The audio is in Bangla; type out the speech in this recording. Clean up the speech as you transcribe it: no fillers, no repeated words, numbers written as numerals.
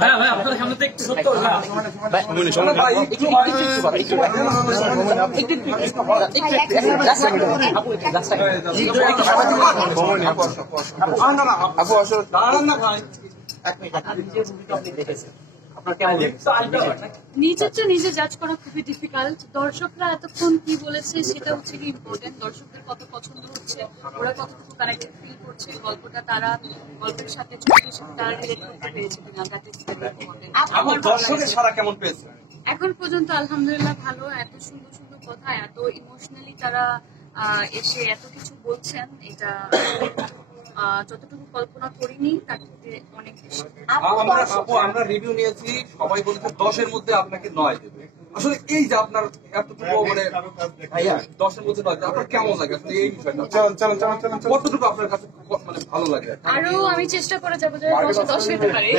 ভাইয়া ভাই আপনাদের সামনে তো একটু সত্য নিজের তো নিজে জাজ করা খুবই ডিফিকাল্ট। দর্শকরা এতক্ষণ কি বলেছে সেটা হচ্ছে কি ইম্পর্টেন্ট। দর্শকদের কত পছন্দ হচ্ছে, ওরা কতটুকু কানেক্টেড ফিল করছে, গল্পটা তারা গল্পের সাথে চরিত্রের সাথে তারা রিলেট করতে পেরেছে কিনা, দ্যাট ইজ ভেরি ইম্পর্টেন্ট। আমার দর্শকের সাড়া কেমন পেয়েছে? এখন পর্যন্ত আলহামদুলিল্লাহ ভালো। এত সুন্দর সুন্দর কথা, এত ইমোশনালি তারা এসে এত কিছু বলছেন, এটা যতটুকু কল্পনা করিনি তার থেকে অনেক বেশি। আমরা রিভিউ নিয়েছি, সবাই বলেছে 10-এর মধ্যে আপনাকে 9 দেবে। আসলে এই যে আপনার এতটুকু মানে 10-এর মধ্যে 9 দেবে, আপনার কেমন লাগে আসলে এই বিষয়টা? কতটুকু আপনার কাছে মানে ভালো লাগে? আরো আমি চেষ্টা করে যাবো যে 10 পেতে পারি।